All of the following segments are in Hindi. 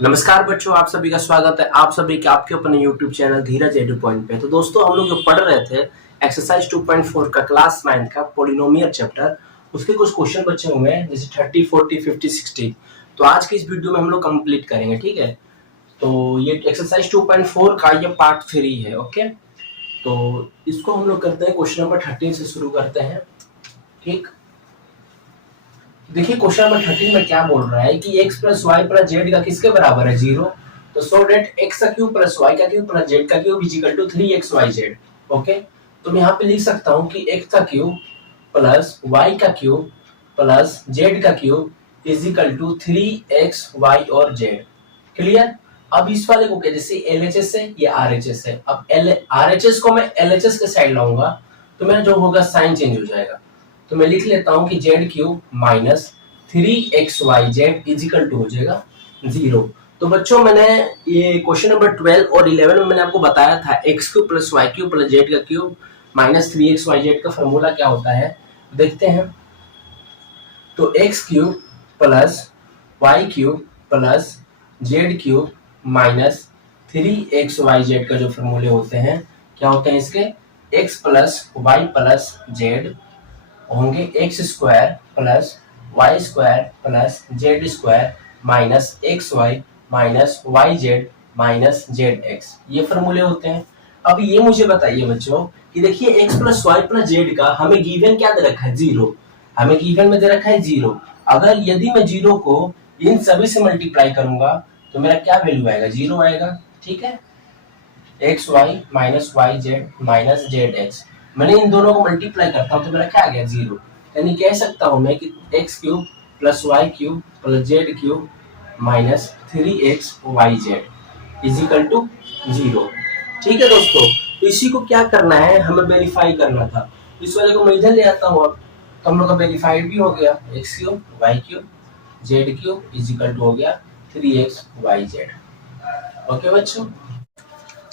नमस्कार बच्चों, आप सभी का स्वागत है आप सभी के आपके अपने YouTube चैनल धीरज एडू पॉइंट पे। तो दोस्तों, हम लोग जो पढ़ रहे थे एक्सरसाइज 2.4 का क्लास 9 का पॉलिनोमियल चैप्टर, उसके कुछ क्वेश्चन बचे हुए हैं जैसे 30, 40, 50, 60। तो आज की इस वीडियो में हम लोग कंप्लीट करेंगे, ठीक है। तो ये एक्सरसाइज 2.4 का ये पार्ट 3 है, ओके। तो इसको हम लोग करते हैं, क्वेश्चन नंबर 13 से शुरू करते हैं, ठीक। देखिए क्वेश्चन नंबर 13 में क्या बोल रहा है कि x plus Y plus Z का किसके बराबर है, 0। तो सो डेट x का क्यूब प्लस वाई का क्यूब प्लस जेड का cube is equal to 3xyz। Okay, तो मैं यहाँ पे लिख सकता हूँ कि x का क्यूब प्लस वाई का क्यूब प्लस जेड का cube is equal to 3xy और z। क्लियर। अब इस वाले को क्या, जैसे LHS है ये RHS है, अब RHS को मैं LHS के साइड लाऊंगा तो मेरा जो होगा साइन चेंज हो जाएगा। तो मैं लिख लेता हूं कि Z cube minus 3xyz equal to हो जाएगा 0। तो बच्चों, मैंने ये क्वेश्चन नंबर 12 और 11 में मैंने आपको बताया था x cube plus Y cube plus Z का क्यूब माइनस 3xyz का फॉर्मूला क्या होता है, देखते हैं। तो x cube plus Y cube plus Z cube minus 3xyz का जो फॉर्मूले होते हैं, क्या होते हैं इसके, x plus Y plus z होंगे x square plus y square plus z square minus x Y minus Y Z minus Z x, ये फॉर्मूले होते हैं। अब ये मुझे बताइए बच्चों कि देखिए X plus Y plus Z का हमें गिवन क्या दे रखा है, 0। हमें गिवन में दे रखा है 0। अगर यदि मैं 0 को इन सभी से मल्टीप्लाई करूंगा तो मेरा क्या वैल्यू आएगा, 0 आएगा, ठीक है। X Y minus Y Z minus Z X, मैंने इन दोनों को मल्टीप्लाई करता हूँ तो मेरा क्या आ गया, 0। यानी कह सकता हूँ मैं कि X cube plus Y cube plus Z cube minus 3xyz equal to 0। ठीक है दोस्तों, तो इसी को क्या करना है, हमें वेरीफाई करना था। इस वाले को मैं इधर ले आता हूँ, अब तो हम लोग का वेरीफाइड भी हो गया, X cube Y cube Z cube equal to हो गया 3xyz। ओके बच्चों।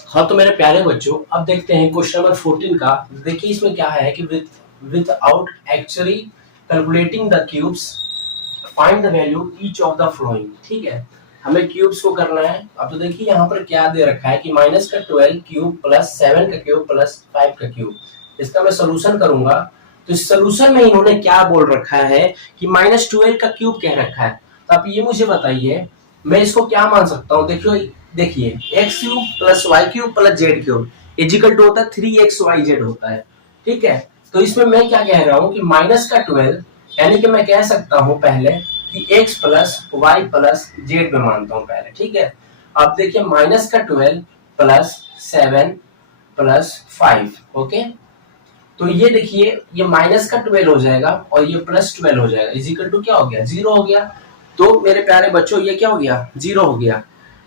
हाँ तो मेरे प्यारे बच्चों, अब देखते हैं क्वेश्चन नंबर 14 का। देखिए इसमें क्या है कि without actually calculating the cubes find the value each of the flowing. ठीक है, हमें क्यूब्स को करना है। अब तो देखिए यहाँ पर क्या दे रखा है कि माइनस का 12 क्यूब प्लस 7 का क्यूब प्लस 5 का क्यूब। इसका मैं सोल्यूशन करूंगा तो इस सोल्यूशन में इन्होंने क्या बोल रखा है कि माइनस 12 का क्यूब कह रखा है। तो आप ये मुझे बताइए मैं इसको क्या मान सकता हूँ। देखिए X cube plus Y cube plus Z cube equal to होता है 3xyz होता है, ठीक है। तो इसमें मैं क्या कह रहा हूँ कि माइनस का 12, यानी कि मैं कह सकता हूँ पहले कि x plus Y plus Z में मानता हूँ पहले, ठीक है। अब देखिए माइनस का 12 प्लस 7 प्लस 5, ओके। तो ये देखिए ये माइनस का 12 हो जाएगा और ये प्लस 12 हो जाएगा, इजिकल टू क्या हो गया, 0 हो गया। तो मेरे प्यारे बच्चों ये क्या हो गया, 0 हो गया।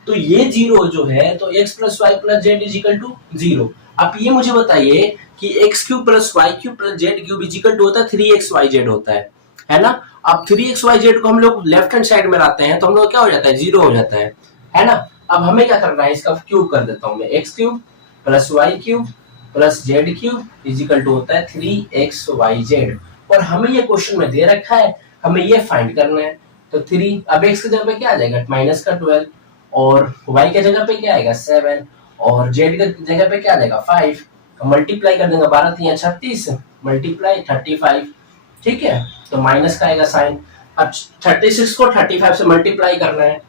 तो ये 0 जो है तो x plus Y plus Z equal to 0। अब ये मुझे बताइए कि X cube plus Y cube plus Z cube equal to होता है 3xyz होता है ना। अब 3xyz को हम लोग लेफ्ट हैंड साइड में लाते हैं तो हम लोग क्या हो जाता है, 0 हो जाता है ना। अब हमें क्या करना है, इसका क्यूब कर देता हूं मैं, X cube plus Y cube plus Z cube equal to होता है 3xyz। और हमें ये क्वेश्चन में दे रखा है, हमें ये फाइंड करना है। तो 3, अब x की जगह पे क्या आ जाएगा, माइनस का 12, और y की जगह पे क्या आएगा 7, और z की जगह पे क्या आ जाएगा 5। मल्टीप्लाई कर देंगे, 12 3 36 मल्टीप्लाई 35, ठीक है। तो माइनस का आएगा साइन। अब 36 को 35 से मल्टीप्लाई करना है,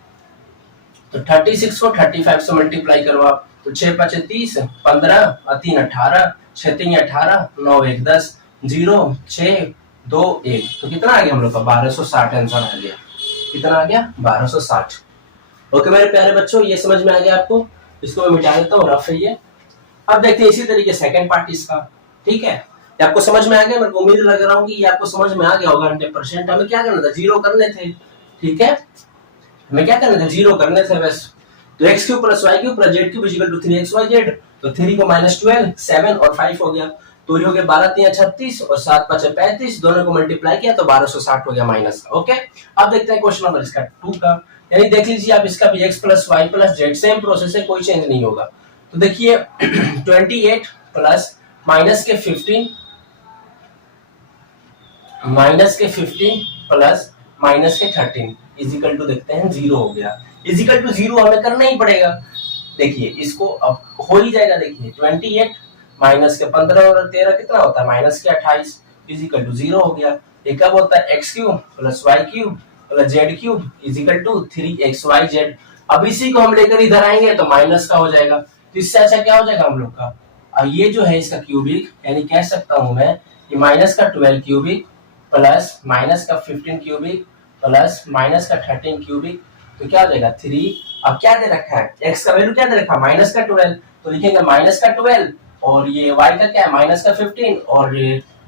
तो 36 को 35 से मल्टीप्लाई करो आप, तो 6 5 30 15 और 3 18, 6 3 18, 9 1 10, 0 6 2 1, तो कितना आ गया हम लोग का 1260 आंसर आ गया। कितना आ गया 1260। ओके मेरे प्यारे बच्चों, ये समझ में आ गया आपको। इसको मैं मिटा देता हूँ, रफ है ये। अब देखते हैं इसी तरीके सेकंड पार्ट इसका, ठीक है। ये आपको समझ में आ गया, मेरे को उम्मीद लग रहा हूँ कि ये आपको समझ में आ गया होगा 100%। हमें क्या करना था, 0 करने थे, ठीक है। हमें क्या करना था, 0 करने थे बस। तो X cube plus Y cube plus Z cube equal to 3xyz। तो 3 को माइनस 12, 7 और 5 हो गया, तो ये हो गया 12 3 36 और 7 5 35, दोनों को मल्टीप्लाई किया तो 1260 हो गया माइनस का, ओके। अब देखते हैं क्वेश्चन नंबर इसका 2 का। यानी देख लीजिए आप, इसका भी X plus Y plus Z same process है, कोई चेंज नहीं होगा। तो देखिए 28 प्लस माइनस के 15 प्लस माइनस के 13 इजिकल टू देखते हैं 0 हो गया। इजिकल टू 0 हमें करना ही पड़ेगा। देखिए इसको अब हो ही जाएगा। देखिए 28 माइनस के 15 और 13 कितना होता है, माइनस के 28 इजिकल टू 0 हो गया। ये कब होता है, X cube plus Y cube plus Z cube equal to 3xyz। अब इसी को हम लेकर इधर आएंगे तो माइनस का हो जाएगा, तो इससे अच्छा क्या हो जाएगा हम लोग का, अब ये जो है इसका क्यूबिक, यानी कह सकता हूं मैं कि माइनस का 12 क्यूबिक प्लस माइनस का 15 क्यूबिक प्लस माइनस का 13 क्यूबिक, तो क्या हो जाएगा 3। अब क्या दे रखा है, एक्स का वैल्यू क्या दे रखा है, माइनस का 12, तो लिखेंगे माइनस का 12 और ये वाई का क्या है माइनस का 15 और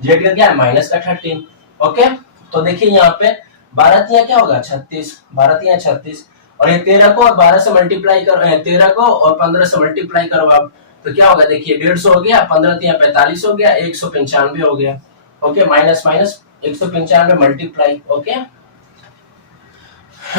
जेड का क्या है माइनस का 13। ओके, तो देखिए यहाँ पे 12 तिया क्या होगा 36, 12 तिया 36 और ये 13 को और 12 से मल्टीप्लाई करो, 13 को और 15 से मल्टीप्लाई करो आप, तो क्या होगा देखिए 150 हो गया, 15 तिया 45 हो गया, 195 हो गया। Okay, minus minus 195 multiply. Okay,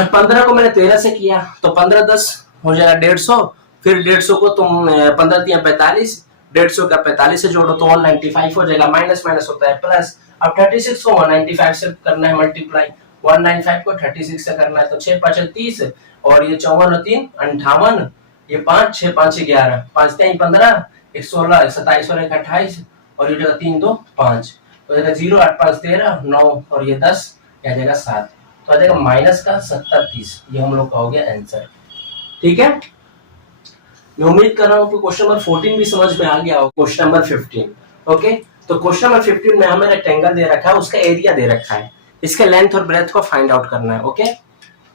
15 को मैंने 13 से किया तो 15 10 हो जाएगा 150, फिर 150 को तुम 15 तिया 45, 150 का 45 से जोड़ो तो 195 हो जाएगा, माइनस माइनस होता है प्लस। अब 36 को 195 से करना है मल्टीप्लाई, 195 को 36 से करना है तो 6 5 30 और ये 54 और 3 58, ये 5 6 5 11 5 3 15 1 16 27 और 1 28 और ये 3 2 5 तो 0 8 5 13 9 और ये 10 आ जाएगा 7, तो आ जाएगा माइनस का 70 30। ये हम लोग का हो गया आंसर। ठीक है, मैं उम्मीद कर रहा हूँ कि क्वेश्चन नंबर 14 भी समझ में आ गया हो। Question number 15। ओके, तो क्वेश्चन नंबर 15 में हमें रेक्टेंगल दे रखा है, उसका एरिया दे रखा है, इसके लेंथ और ब्रेथ को फाइंड आउट करना है। ओके,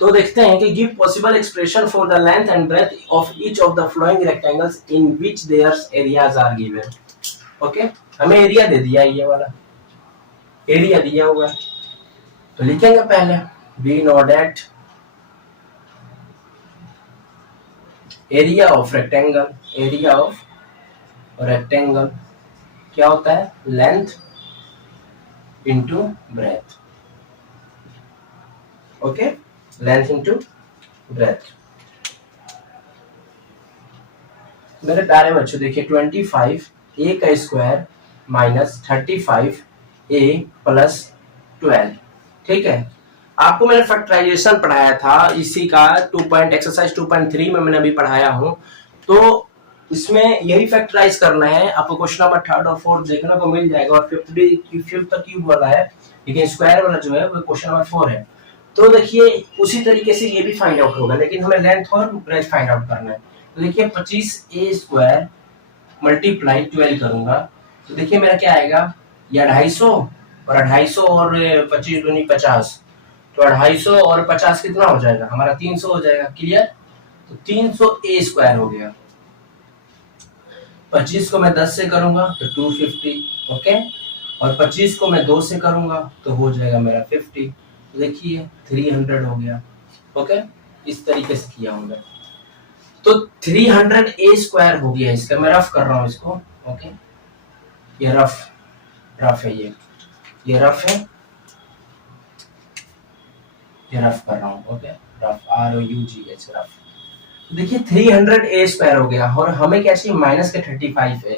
तो देखते हैं कि give possible expression for the length and breadth of each of the following rectangles in which their areas are given. Okay, हमें एरिया दे दिया, ये वाला एरिया दिया हुआ है, तो लिखेंगे पहले we know that area of rectangle, area of rectangle क्या होता है, length into breadth. Okay, length into breadth. मेरे प्यारे बच्चों देखिए 25 ए का स्क्वायर माइनस 35 ए प्लस 12। ठीक है, आपको मैंने फैक्टराइजेशन पढ़ाया था इसी का एक्सरसाइज 2.3 में मैंने अभी पढ़ाया हूं, तो इसमें यही फैक्टराइज करना है आपको। क्वेश्चन नंबर 3 और 4 देखने को मिल जाएगा और फिफ्थ तक क्यूब वाला है, लेकिन स्क्वायर वाला जो है वो क्वेश्चन नंबर 4 है। तो देखिए उसी तरीके से ये भी फाइंड आउट होगा, लेकिन हमें लेंथ और ब्रेथ फाइंड आउट करना है। तो देखिए 25 ए स्क्वायर मल्टीप्लाई 12 करूंगा तो देखिए मेरा क्या आएगा, ये 250 और 250 और 25 दूनी 50, तो 250 और 50 कितना हो जाएगा हमारा 300 हो जाएगा। क्लियर, तो 300 ए स्क्वायर हो गया। 25 को मैं 10 से करूंगा तो 250। ओके, और 25 को मैं 2 से करूंगा तो हो जाएगा मेरा 50, तो देखिए 300 हो गया। ओके, इस तरीके से किया हूं मैं, तो 300 ए स्क्वायर हो गया इसका। मैं रफ कर रहा हूं इसको। ओके, ये रफ है, ये रफ है, ये रफ कर रहा हूं। Okay, rough ROUGH rough. देखिए 300 ए स्क्वायर हो गया और हमें क्या चाहिए माइनस के 35 है।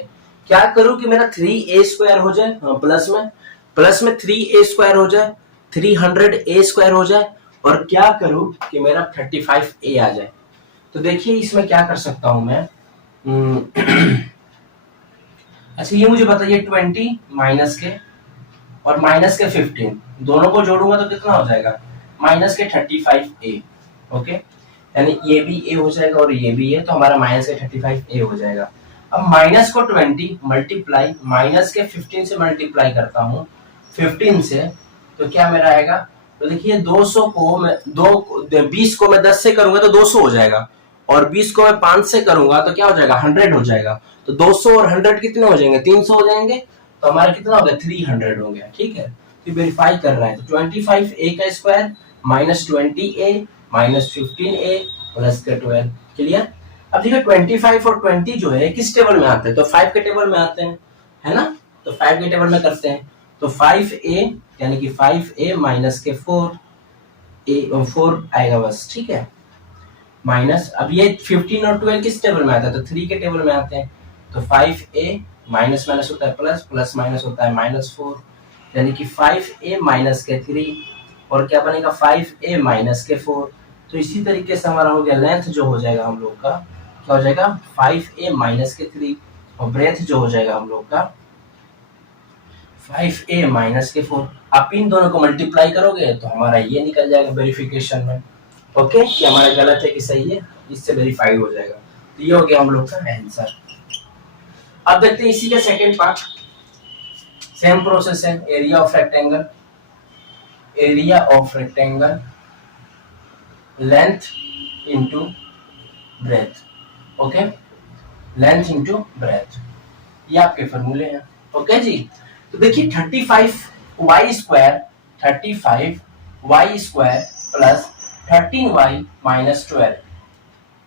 क्या करूं कि मेरा 3 ए स्क्वायर हो जाए, हाँ प्लस में 3 ए स्क्वायर हो जाए, 300 ए स्क्वायर हो जाए, और क्या करूं कि मेरा 35 ए आ जाए। तो देखिए इसमें क्या कर सकता हूं मैं अच्छा ये मुझे बताइए 20 माइनस के और माइनस के 15 दोनों को जोड़ूंगा तो कितना हो जाएगा, माइनस के 35 ए। ओके, यानी ये भी ए हो जाएगा और ये भी है, तो हमारा माइनस के 35 ए हो जाएगा। अब माइनस को 20 मल्टीप्लाई माइनस के 15 से मल्टीप्लाई करता हूँ 15 से, तो क्या मेरा आएगा, तो देखिए 200 को मैं 20 को मैं 10 से करूंगा तो 200 हो जाएगा, और 20 को मैं 5 से करूंगा तो क्या हो जाएगा 100 हो जाएगा। तो 200 और 100 कितने हो जाएंगे, 300 हो जाएंगे, तो हमारा कितना हो गया 300 हो गया। ठीक है, तो वेरीफाई कर रहा है, तो 25 ए का स्क्वायर माइनस 20 ए माइनस 15 ए प्लस के 12। क्लियर, अब देखिए 25 और 20 जो है किस टेबल में आते हैं, तो 5 के टेबल में आते हैं, है ना, तो 5 के टेबल में करते हैं, तो 5a यानी कि 5a माइनस के 4 आएगा बस। ठीक है, माइनस, अब ये 15 और 12 किस टेबल में आता है, तो 3 के टेबल में आते हैं, तो 5a माइनस माइनस होता है प्लस, प्लस माइनस होता है -4, यानी कि 5a माइनस के 3 और क्या बनेगा 5a माइनस के 4, तो इसी तरीके से हमारा हो गया लेंथ जो हो जाएगा हम लोग का, क्या हो जाएगा 5a माइनस के 3, और ब्रेथ जो हो जाएगा हम लोग का 5a माइनस के 4। आप इन दोनों को मल्टीप्लाई करोगे तो हमारा ये निकल जाएगा वेरिफिकेशन में, ओके, कि हमारा गलत है कि सही है, इससे वेरीफाइड हो जाएगा। तो ये हो गया हम लोग का आंसर। अब देखते हैं इसी का सेकंड पार्ट, सेम प्रोसेस है, area of rectangle, area of rectangle length into breadth, okay, length into breath, ये आपके फॉर्मूले हैं, ओके जी। तो देखिए 35y square, 35y square plus 13y minus 12,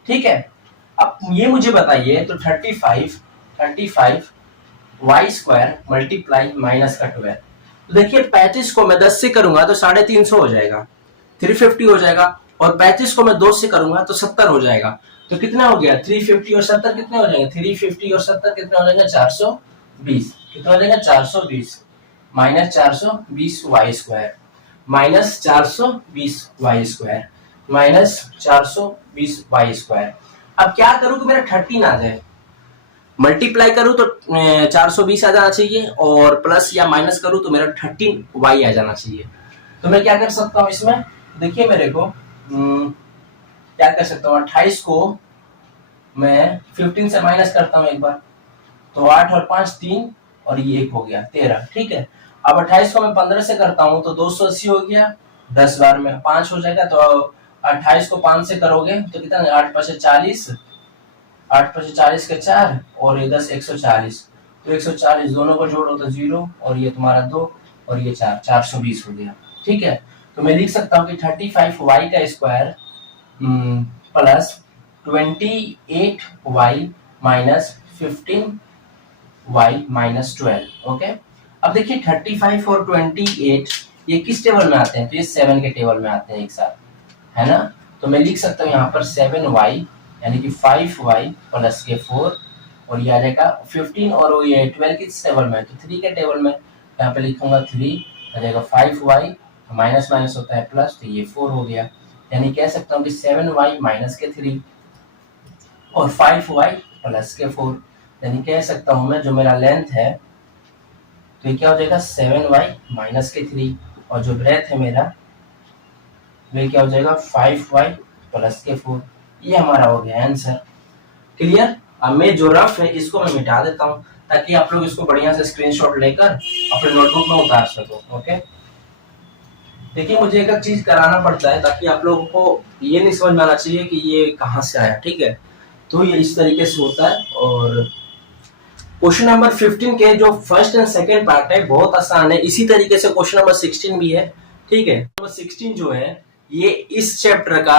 ठीक है। अब ये मुझे बताइए, तो 35 y स्क्वायर मल्टीप्लाई माइनस का 12, तो देखिए 35 को मैं 10 से करूंगा तो 350 हो जाएगा, 350 हो जाएगा, और 35 को मैं 2 से करूंगा तो 70 हो जाएगा। तो कितना हो गया 350 और 70 कितने हो जाएंगे, 350 और 70 कितने हो जाएंगे 420, कितना हो जाएगा 420 minus 420 Y square, minus 420 Y square, minus 420 Y square. अब क्या करूं कि मेरा 13 आ जाए, मल्टीप्लाई करूं तो 420 आ जाना चाहिए, और प्लस या माइनस करूं तो मेरा 13 वाई आ जाना चाहिए। तो मैं क्या कर सकता हूं इसमें, देखिए मेरे को क्या कर सकता हूँ, 28 को मैं 15 से माइनस करता हूँ एक बार, तो 8 और 5 3, और ये 1 हो गया 13, ठीक है। अब 28 को मैं 15 से करता हूँ तो 280 हो गया, 10 बार में 5 हो जाएगा, तो 28 को 5 से करोगे तो कितना, 8 5 40, 8 5 40 के 4, और ये 10 140, तो 140 दोनों को जोड़ो तो 0, और ये तुम्हारा 2, और ये 4, 420 हो गया, ठीक है। तो मैं लिख सकता हूँ कि 35y का square plus 28y minus 15y minus 12, okay. अब देखिए 35 और 28 ये किस टेबल में आते हैं, तो ये 7 के टेबल में आते हैं एक साथ, है ना। तो मैं लिख सकता हूँ यहाँ पर 7y यानी कि 5y प्लस के 4, और ये आ जाएगा 15, और ये 12 किस टेबल में है, तो 3 के टेबल में, यहाँ पे लिखूंगा 3 आ जाएगा 5y, माइनस माइनस होता है प्लस, तो ये 4 हो गया। यानी कह सकता हूँ कि 7y माइनस के 3 और 5y प्लस के 4, यानी कह सकता हूँ मैं जो मेरा लेंथ है तो ये क्या हो जाएगा 7y माइनस के 3, और जो ब्रेथ है मेरा वे क्या हो जाएगा 5y प्लस के 4। ये हमारा हो गया आंसर, क्लियर। अब मैं जो रफ है इसको मैं मिटा देता हूँ ताकि आप लोग इसको बढ़िया से स्क्रीनशॉट लेकर अपने नोटबुक में उतार सको, ओके। देखिए मुझे एक चीज कराना पड़ता है ताकि आप लोगों को ये नहीं समझ में आना चाहिए कि ये कहाँ से आया, ठीक है। तो ये इस तरीके से होता है। और क्वेश्चन नंबर 15 के जो फर्स्ट एंड सेकंड पार्ट है बहुत आसान है, इसी तरीके से क्वेश्चन नंबर 16 भी है, ठीक है। नंबर 16 जो है ये इस चैप्टर का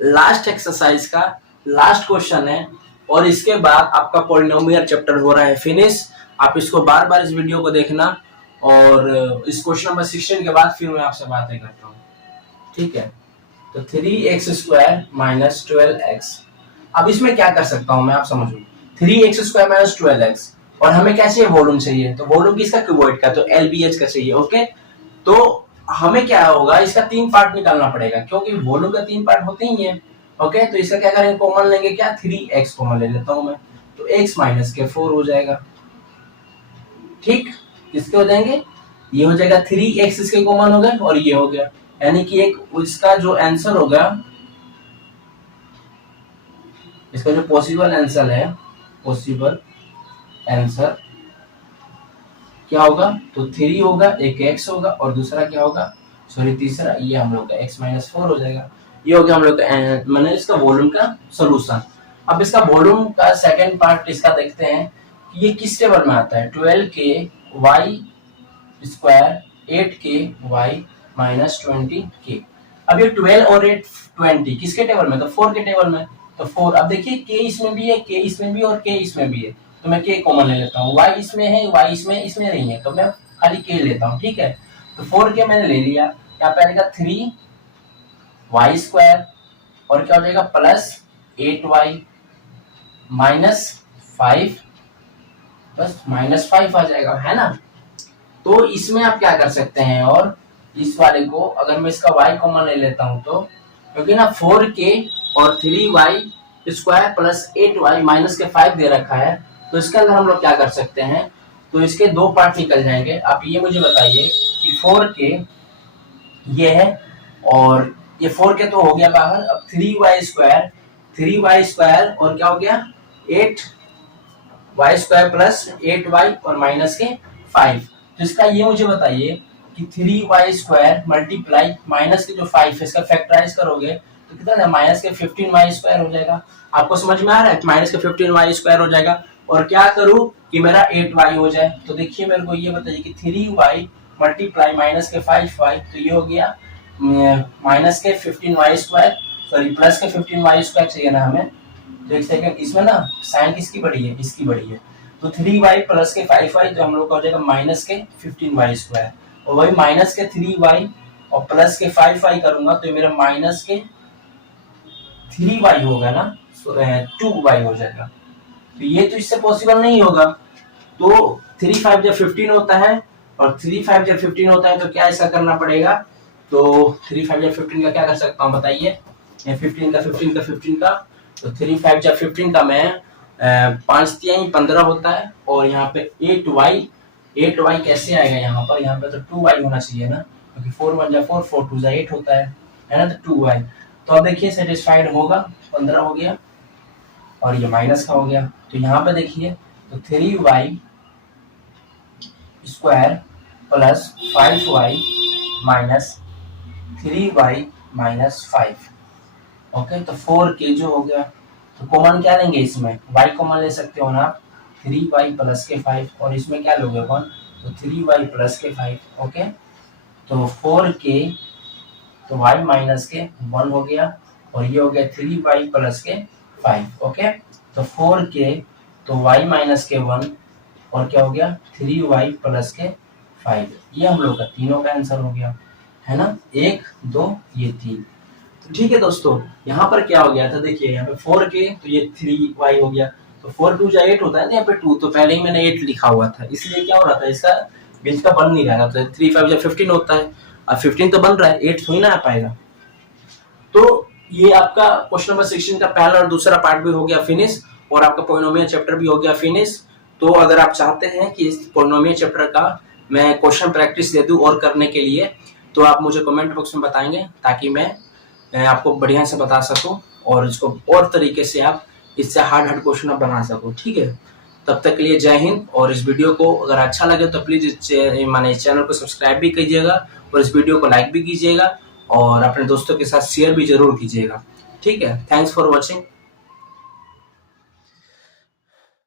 लास्ट एक्सरसाइज का लास्ट क्वेश्चन है, और इसके बाद आपका पॉलिनोमियल चैप्टर हो रहा है फिनिश। आप इसको बार बार इस वीडियो को देखना, और इस क्वेश्चन नंबर 16 के बाद फिर मैं आपसे बातें करता हूँ, ठीक है। तो 3x स्क्वायर माइनस 12x, अब इसमें क्या कर सकता हूँ मैं, आप समझो 3x स्क्वायर माइनस 12x, और हमें क्या चाहिए, वॉल्यूम चाहिए, तो वॉल्यूम किसका, क्यूबॉइड का, तो LBH का चाहिए, ओके। तो हमें क्या होगा, इसका 3 पार्ट निकालना पड़ेगा क्योंकि वॉल्यूम का 3 पार्ट होते ही है, ओके। तो इसका क्या करेंगे, कॉमन लेंगे, क्या 3x कॉमन ले लेता हूं मैं, तो x माइनस के 4 हो जाएगा, ठीक। किसके हो जाएंगे, ये हो जाएगा 3x इसके कॉमन हो गए, और ये हो गया, यानी कि एक इसका जो आंसर होगा, इसका जो पॉसिबल आंसर है, पॉसिबल आंसर क्या होगा, तो 3 होगा, एक x होगा, और दूसरा क्या होगा, सॉरी तीसरा, ये हम लोग का x माइनस 4 हो जाएगा। ये हो गया हम लोग का मैंने इसका वॉल्यूम का सॉल्यूशन। अब इसका वॉल्यूम का सेकंड पार्ट इसका देखते हैं कि ये किस टेबल में आता है, 12 के y स्क्वायर 8 के y माइनस 20 के। अब ये 12 और 8 20 किसके टेबल में, तो 4 के टेबल में, तो 4। अब देखिए k इसमें भी है, k इसमें भी, और k इसमें भी है, तो मैं k कॉमन ले लेता हूँ, y इसमें है, y इसमें नहीं है, तो मैं खाली k लेता हूँ, ठीक है। तो 4k मैंने ले लिया, यहाँ पे आएगा 3y स्क्वायर, और क्या हो जाएगा प्लस 8y माइनस 5, बस माइनस 5 आ जाएगा, है ना। तो इसमें आप क्या कर सकते हैं, और इस वाले को अगर मैं इसका y कॉमन ले लेता हूं तो क्योंकि ना 4k और 3y² प्लस 8y माइनस के 5 दे रखा है, तो इसके अंदर हम लोग क्या कर सकते हैं, तो इसके दो पार्ट निकल जाएंगे। आप ये मुझे बताइए कि 4k ये है और ये 4k तो हो गया बाहर, अब 3y² और क्या हो गया 8y² प्लस 8y और माइनस के 5। तो इसका ये मुझे बताइए कि 3y² मल्टीप्लाई माइनस के जो 5 है इसका फैक्टराइज करोगे तो कितना है, माइनस के 15y² हो जाएगा। आपको समझ में आ रहा है, माइनस के 15y² हो जाएगा। और क्या करूं कि मेरा 8y हो जाए, तो देखिए मेरे को ये बताइए कि 3y मल्टीप्लाई माइनस के 5y, तो ये हो गया माइनस के 15y², सॉरी प्लस के 15y² चाहिए ना हमें। तो एक सेकंड, इसमें ना साइन किसकी बड़ी है, इसकी बड़ी है। तो 3y प्लस के 5y तो हम लोग का हो जाएगा माइनस के 15y², और वही माइनस के 3y और प्लस के 5y करूंगा तो मेरा माइनस के 3y होगा ना, 2y हो जाएगा। तो ये तो इससे पॉसिबल नहीं होगा। तो 3 5 जब 15 होता है और 3 5 जब 15 होता है तो क्या ऐसा करना पड़ेगा, तो 3 5 जब 15 का क्या कर सकता हूँ बताइए, 15 का तो 3 5 जब 15 का मैं 5 3 15 होता है, और यहाँ पे 8y कैसे आएगा यहाँ पे तो 2y होना चाहिए ना, क्योंकि 4 1 जा 4 4 2 जा 8 होता है ना, तो 2y। तो अब देखिए सेटिस्फाइड होगा, 15 हो गया और ये माइनस का हो गया। तो यहाँ पे देखिए तो 3y² plus 5y minus 3y minus 5। Okay, तो 4k जो हो गया, तो कॉमन क्या लेंगे इसमें, y कॉमन ले सकते हो ना, 3y प्लस के 5, और इसमें क्या लोगे 1, तो 3y प्लस के 5। ओके, तो 4k तो y माइनस के 1 हो गया, और ये हो गया 3y प्लस के 5। ओके, तो 4k तो y माइनस के 1 और क्या हो गया 3y प्लस के 5। ये हम लोग का तीनों का आंसर हो गया, है ना, 1 2 ये 3। तो ठीक है दोस्तों, यहाँ पर क्या हो गया था, देखिए यहाँ पे 4k तो ये 3y हो गया, तो 4 2 जा 8 होता है ना, यहाँ पे 2 तो पहले ही मैंने 8 लिखा हुआ था, इसलिए क्या हो रहा था, इसका बीच का बन नहीं रहा था। तो 3 5 जा 15 होता है, अब 15 तो बन रहा है, 8 थोड़ी ना आ पाएगा। तो ये आपका क्वेश्चन नंबर 16 का पहला और दूसरा पार्ट भी हो गया फिनिश, और आपका पॉलिनोमियल चैप्टर भी हो गया फिनिश। तो अगर आप चाहते हैं कि इस पॉलिनोमियल चैप्टर का मैं क्वेश्चन प्रैक्टिस दे दूं और करने के लिए, तो आप मुझे कमेंट बॉक्स में बताएंगे, ताकि मैं आपको बढ़िया से बता सकूं और इसको और तरीके से आप इससे हार्ड क्वेश्चन आप बना सको। ठीक है, तब तक के लिए जय हिंद। और इस वीडियो को अगर अच्छा लगे तो प्लीज माने चैनल को सब्सक्राइब भी कीजिएगा, और इस वीडियो को लाइक भी कीजिएगा, और अपने दोस्तों के साथ शेयर भी जरूर कीजिएगा। ठीक है, थैंक्स फॉर वॉचिंग।